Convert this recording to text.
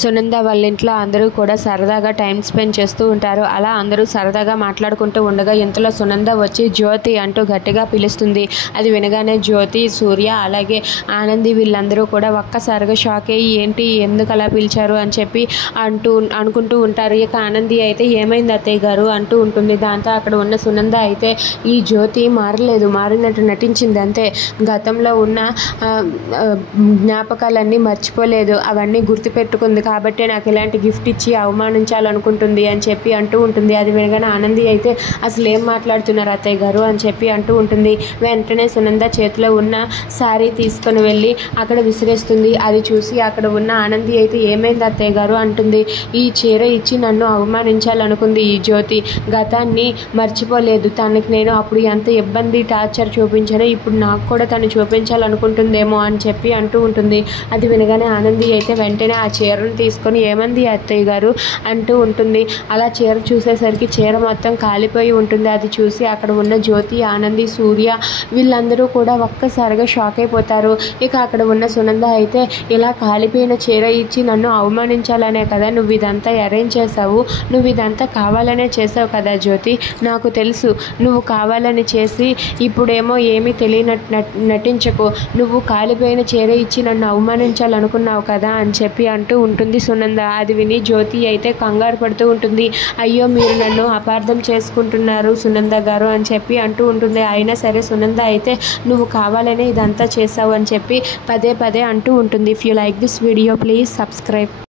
సునంద వాళ్ళ ఇంట్లో అందరూ కూడా సరదాగా టైం స్పెండ్ చేస్తూ ఉంటారు. అలా అందరూ సరదాగా మాట్లాడుకుంటూ ఉండగా ఇంతలో సునంద వచ్చి జ్యోతి అంటూ గట్టిగా పిలుస్తుంది. అది వినగానే జ్యోతి, సూర్య అలాగే ఆనంది వీళ్ళందరూ కూడా ఒక్కసారిగా షాక్ అయ్యి ఏంటి ఎందుకు అలా పిలిచారు అని చెప్పి అనుకుంటూ ఉంటారు. ఇక ఆనంది అయితే ఏమైంది అత్తయ్య గారు అంటూ ఉంటుంది. దాంతో అక్కడ ఉన్న సునంద అయితే ఈ జ్యోతి మారలేదు, మారినట్టు నటించింది అంతే, గతంలో ఉన్న జ్ఞాపకాలన్నీ మర్చిపోలేదు, అవన్నీ గుర్తుపెట్టుకుంది కాబట్టి నాకు ఇలాంటి గిఫ్ట్ ఇచ్చి అవమానించాలనుకుంటుంది అని చెప్పి అంటూ ఉంటుంది. అది వినగానే ఆనంది అయితే అసలు ఏం మాట్లాడుతున్నారు అత్తయ్య గారు అని చెప్పి అంటూ ఉంటుంది. వెంటనే సునంద చేతిలో ఉన్న శారీ తీసుకొని వెళ్ళి అక్కడ విసిరేస్తుంది. అది చూసి అక్కడ ఉన్న ఆనంది అయితే ఏమైంది అత్తయ్య గారు అంటుంది. ఈ చీర ఇచ్చి నన్ను అవమానించాలనుకుంది ఈ జ్యోతి, గతాన్ని మర్చిపోలేదు, తనకి నేను అప్పుడు ఎంత ఇబ్బంది టార్చర్ చూపించానో ఇప్పుడు నాకు కూడా తను చూపించాలనుకుంటుందేమో అని చెప్పి అంటూ ఉంటుంది. అది వినగానే ఆనంది అయితే వెంటనే ఆ చీరను తీసుకొని ఏమంది అత్తయ్య గారు అంటూ ఉంటుంది. అలా చీర చూసేసరికి చీర మొత్తం కాలిపోయి ఉంటుంది. అది చూసి అక్కడ ఉన్న జ్యోతి, ఆనంది, సూర్య వీళ్ళందరూ కూడా ఒక్కసారిగా షాక్ అయిపోతారు. ఇక అక్కడ ఉన్న సునంద అయితే ఇలా కాలిపోయిన చీర ఇచ్చి నన్ను అవమానించాలనే కదా నువ్వు ఇదంతా అరేంజ్ చేసావు, నువ్వు ఇదంతా కావాలనే చేసావు కదా జ్యోతి, నాకు తెలుసు నువ్వు కావాలని చేసి ఇప్పుడేమో ఏమీ తెలియనట్టు నటించకు, నువ్వు కాలిపోయిన చీర ఇచ్చి నన్ను అవమానించాలనుకున్నావు కదా అని చెప్పి అంటూ ఉంటుంది సునంద. అది విని జ్యోతి అయితే కంగారు పడుతూ ఉంటుంది. అయ్యో మీరు నన్ను అపార్థం చేసుకుంటున్నారు సునంద గారు అని చెప్పి అంటూ ఉంటుంది. అయినా సరే సునంద అయితే నువ్వు కావాలనే ఇదంతా చేసావు అని చెప్పి పదే పదే అంటూ ఉంటుంది. If you like this video please subscribe.